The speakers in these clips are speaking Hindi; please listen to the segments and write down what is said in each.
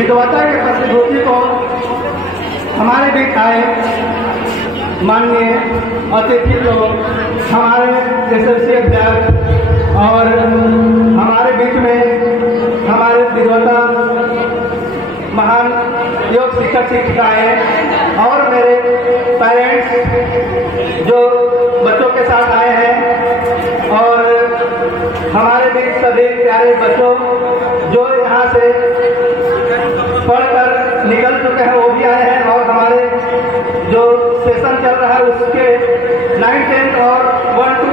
विद्वता के प्रतिभूति को हमारे बीच आए माननीय अतिथि लोग, हमारे यशस्वी अध्यापक और हमारे बीच में हमारे विद्वता महान योग शिक्षक शिक्षिकाएं और मेरे पेरेंट्स जो बच्चों के साथ आए हैं और हमारे बीच सभी प्यारे बच्चों जो यहाँ से पढ़कर निकल चुके हैं वो भी आए हैं और हमारे जो सेशन चल रहा है उसके 9, 10 और 1 to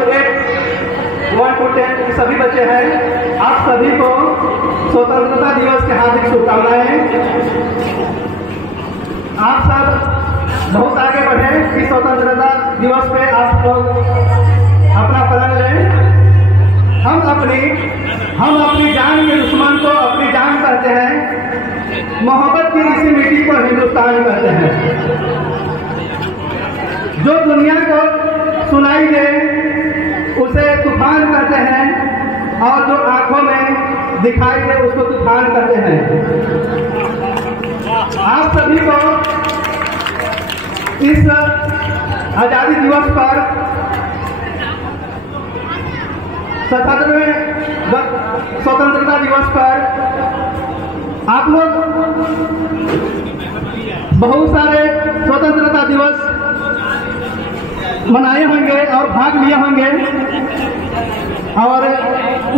10 सभी बच्चे हैं। आप सभी को स्वतंत्रता दिवस के हार्दिक शुभकामनाएं। आप सब बहुत आगे बढ़े इस स्वतंत्रता दिवस पे आप लोग अपना प्रण लें। हम अपनी जान के दुश्मन को अपनी जान कहते हैं, मोहब्बत की इसी मिट्टी को हिंदुस्तान कहते हैं। जो दुनिया को सुनाई दे उसे तूफान कहते हैं और जो आंखों में दिखाई दे उसको तूफान कहते हैं। आप सभी को इस आजादी दिवस पर स्वतंत्रता दिवस पर आप लोग बहुत सारे स्वतंत्रता दिवस मनाए होंगे और भाग लिए होंगे और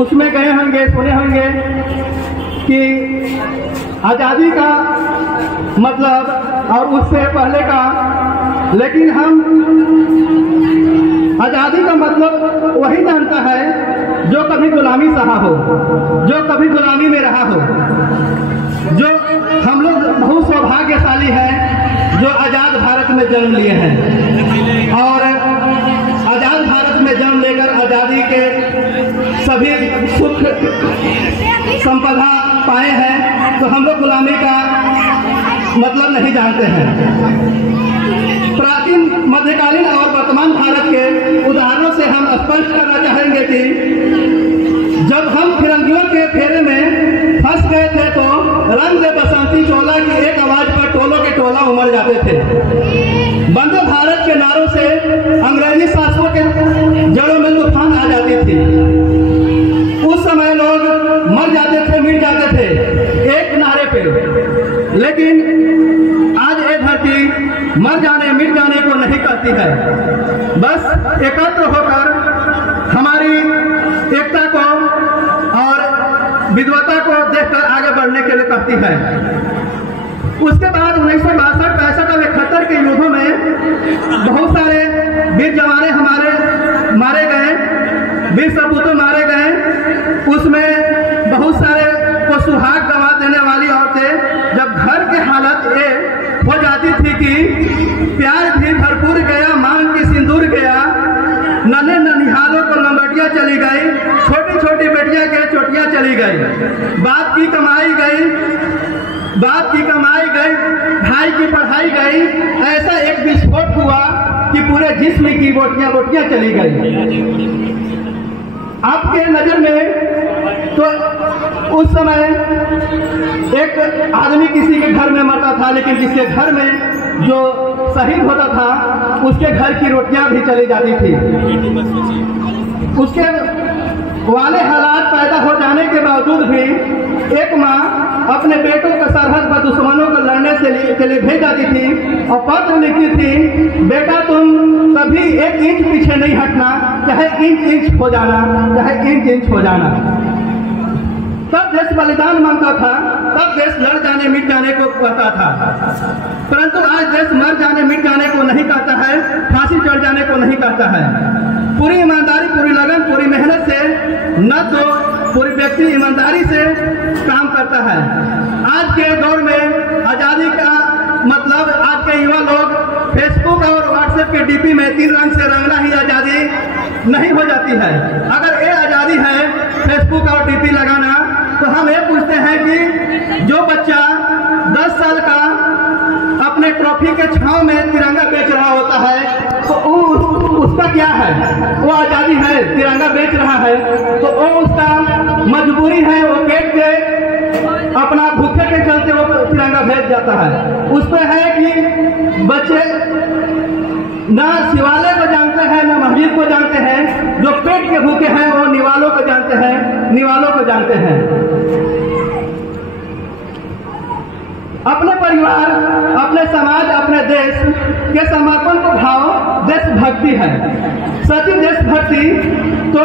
उसमें गए होंगे, सुने होंगे कि आजादी का मतलब और उससे पहले का, लेकिन हम आजादी का मतलब वही जानता है जो कभी गुलामी सहा हो, जो कभी गुलामी में रहा हो। जो हम लोग बहुत सौभाग्यशाली हैं जो आजाद भारत में जन्म लिए हैं और आजाद भारत में जन्म लेकर आजादी के सभी सुख संपदा पाए हैं। तो हम लोग गुलामी का मतलब नहीं जानते हैं। प्राचीन, मध्यकालीन और वर्तमान भारत के उदाहरणों से हम स्पष्ट करना चाहेंगे कि जब हम फिरंगियों के फेरे में फंस गए थे तो रंग दे बसंती चोला की एक आवाज पर टोलों के टोला उमड़ जाते थे। वंदे भारत के नारों से अंग्रेजी शासकों के जड़ों में तूफान आ जाती थी। उस समय लोग मर जाते थे, मिट जाते थे एक नारे पे, लेकिन आज ये धरती मर जाने मिट जाने को नहीं कहती है, बस एकत्र होकर हमारी एकता को और विद्वता को देखकर आगे बढ़ने के लिए कहती है। उसके बाद 1962, 65 और 71 के युद्धों में बहुत सारे वीर जवाने हमारे मारे गए, वीर सपूतों मारे गए। उसमें बहुत सारे को सुहाग गवा देने वाली औरतें जब घर के हालत ये हो जाती थी कि प्यार भी भरपूर गया, मांग की सिंदूर गया, नन्हे ननिहालों को लंबटियां चली गई, छोटी छोटी बेटियां के चोटियां चली गई, बाप की कमाई गई, भाई की पढ़ाई गई। ऐसा एक विस्फोट हुआ कि पूरे जिस्म की बोटियां चली गई। आपके नजर में तो उस समय एक आदमी किसी के घर में मरता था, लेकिन जिसके घर में जो शहीद होता था उसके घर की रोटियां भी चली जाती थी। उसके वाले हालात पैदा हो जाने के बावजूद भी एक माँ अपने बेटों को सरहद पर दुश्मनों को लड़ने के लिए भेज जाती थी और पत्र लिखती थी, बेटा तुम कभी 1 इंच पीछे नहीं हटना, चाहे इंच हो जाना, चाहे इंच हो जाना। तब देश बलिदान मांगता था, तब देश लड़ जाने मिट जाने को कहता था, परंतु आज देश मर जाने मिट जाने को नहीं कहता है, फांसी चढ़ जाने को नहीं कहता है। पूरी ईमानदारी, पूरी लगन, पूरी मेहनत से न तो पूरी व्यक्ति ईमानदारी से काम करता है। आज के दौर में आजादी का मतलब आज के युवा लोग फेसबुक और व्हाट्सएप के डीपी में 3 रंग से रंगना ही आजादी नहीं हो जाती है। अगर ये आजादी है फेसबुक और डीपी लगाना, तो हम ये पूछते हैं कि जो बच्चा 10 साल का अपने ट्रॉफी के छांव में तिरंगा बेच रहा होता है तो उसका क्या है? वो आजादी है, तिरंगा बेच रहा है तो वो उसका मजबूरी है, वो पेट के अपना भूखे के चलते वो जाता है। उस पर है कि बच्चे ना शिवालय को जानते हैं ना मस्जिद को जानते हैं, जो पेट के भूखे हैं वो निवालों को जानते हैं, निवालों को जानते हैं। अपने परिवार, अपने समाज, अपने देश के समर्पण को भाव देशभक्ति है। सच्ची देशभक्ति तो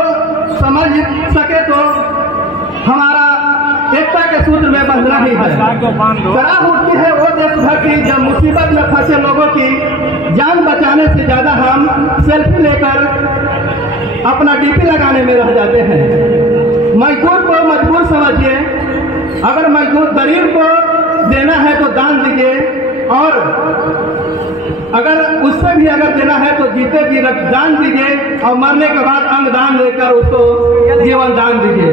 समझ सके तो हमारा एकता के सूत्र में बंधना ही है। करा उठती है वो देशभक्ति जब मुसीबत में फंसे लोगों की जान बचाने से ज्यादा हम सेल्फी लेकर अपना डीपी लगाने में रह जाते हैं। मजदूर को मजबूर समझिए, अगर मजदूर गरीब को देना है तो दान दीजिए, और अगर उससे भी अगर देना है तो जीते जी दान दीजिए, और मरने के बाद अंग दान देकर उसको जीवन दान दीजिए।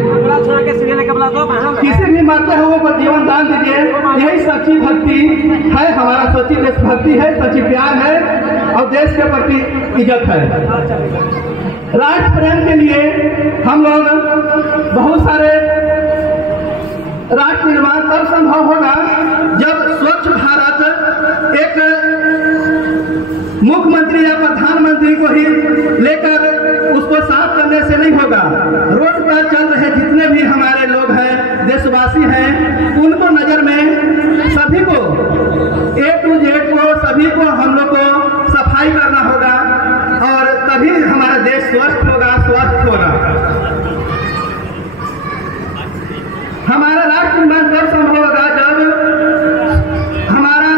किसी भी मरते हुए को जीवन दान दीजिए। यही सच्ची भक्ति है, हमारा सच्ची देशभक्ति है, सच्ची प्यार है और देश के प्रति इज्जत है। राष्ट्र प्रेम के लिए हम लोग बहुत सारे राष्ट्र निर्माण तब संभव होगा जब स्वच्छ भारत एक मुख्यमंत्री या प्रधानमंत्री को ही लेकर उसको साफ करने से नहीं होगा। रोड पर चल रहे जितने भी हमारे लोग हैं, देशवासी हैं, उनको नजर में सभी को A to Z को सभी को हम लोग को सफाई करना होगा, और तभी हमारा देश स्वस्थ होगा, स्वस्थ होगा। हमारा राष्ट्र निर्माण तब संभव होगा जब हमारा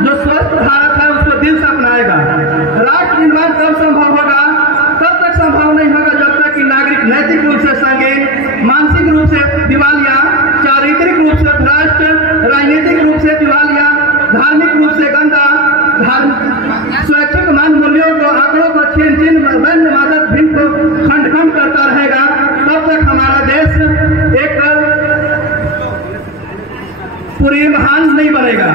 जो स्वस्थ भारत है उसको दिल से अपनाएगा। राष्ट्र निर्माण तब संभव होगा, तब तक संभव नहीं होगा जब तक कि नागरिक नैतिक रूप से संगीन, मानसिक रूप से दिवालिया, चारित्रिक रूप से भ्रष्ट, राजनीतिक रूप से दिवालिया, धार्मिक रूप से गंदा, स्वैच्छिक मान मूल्यों को, आंकड़ों को छीन छीन वन्य मादक भिन्न को खंड खंड करता रहेगा। तब तक हमारा देश एक पूरी महान नहीं बनेगा।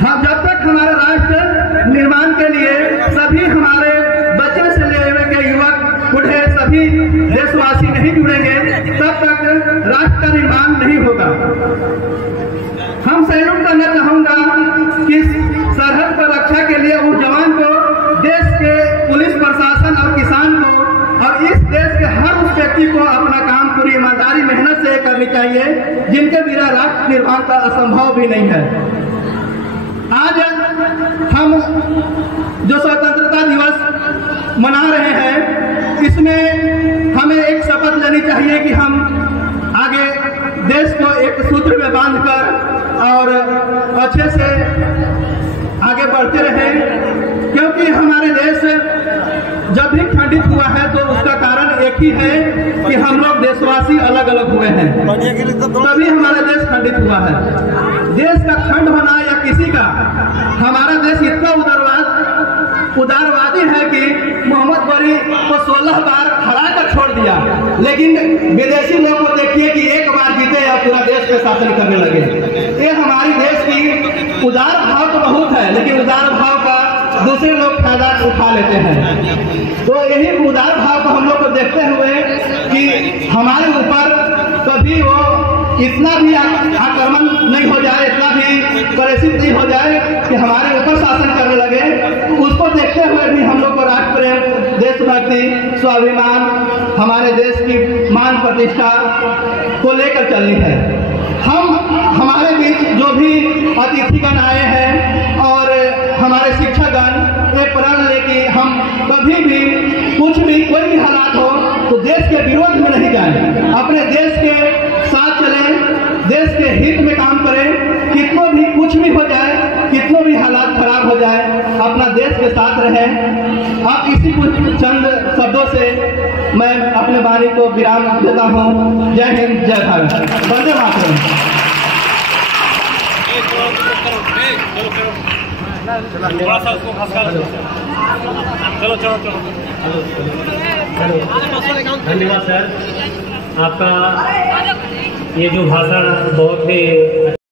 हम जब तक हमारे राष्ट्र निर्माण के लिए सभी हमारे बच्चे से लेकर के युवक बूढ़े सभी देशवासी नहीं जुड़ेंगे, तब तक राष्ट्र का निर्माण नहीं होगा। हम सैल्यूट करना चाहूंगा कि सरहद पर रक्षा के लिए उस जवान को, देश के पुलिस प्रशासन और किसान को, और इस देश के हर उस व्यक्ति को अपना काम पूरी ईमानदारी मेहनत से करनी चाहिए, जिनके बिना राष्ट्र निर्माण का असंभव भी नहीं है। आज हम जो स्वतंत्रता दिवस मना रहे हैं, इसमें हमें एक शपथ लेनी चाहिए कि हम आगे देश को एक सूत्र में बांधकर और अच्छे से आगे बढ़ते रहें, क्योंकि हमारे देश जब भी खंडित हुआ है तो उसका कारण एक ही है कि हम लोग देशवासी अलग अलग हुए हैं, तभी हमारा देश खंडित हुआ है। देश का खंड होना या किसी का, हमारा देश इतना उदारवादी है कि मोहम्मद गौरी को 16 बार हरा कर छोड़ दिया, लेकिन विदेशी लोग को देखिए कि एक बार जीते या पूरा देश पे शासन करने लगे। ये हमारी देश की उदार भाव तो बहुत है, लेकिन उदार भाव का दूसरे लोग फायदा उठा लेते हैं। तो यही उदार भाव को हम लोग को देखते हुए कि हमारे ऊपर कभी वो इतना भी आक्रमण नहीं हो जाए, इतना भी परेशान नहीं हो जाए कि हमारे ऊपर शासन करने लगे, उसको देखते हुए भी हम लोग को राष्ट्र प्रेम, देशभक्ति, स्वाभिमान, हमारे देश की मान प्रतिष्ठा को लेकर चलनी है। हमारे बीच जो भी अतिथिगण आए हैं और हमारे शिक्षकगण, एक प्रण ले कि हम कभी भी कुछ भी कोई भी हालात हो तो देश के विरोध में नहीं जाएं, अपने देश के साथ चलें, देश के हित में काम करें, कितना भी कुछ भी हो जाए, कितने भी हालात खराब हो जाए, अपना देश के साथ रहें। अब इसी कुछ चंद शब्दों से मैं अपने वाणी को विराम देता हूँ। जय हिंद, जय भारत, वंदे मातरम। थोड़ा सा उसको चलो चलो चलो। धन्यवाद सर, आपका ये जो भाषण बहुत ही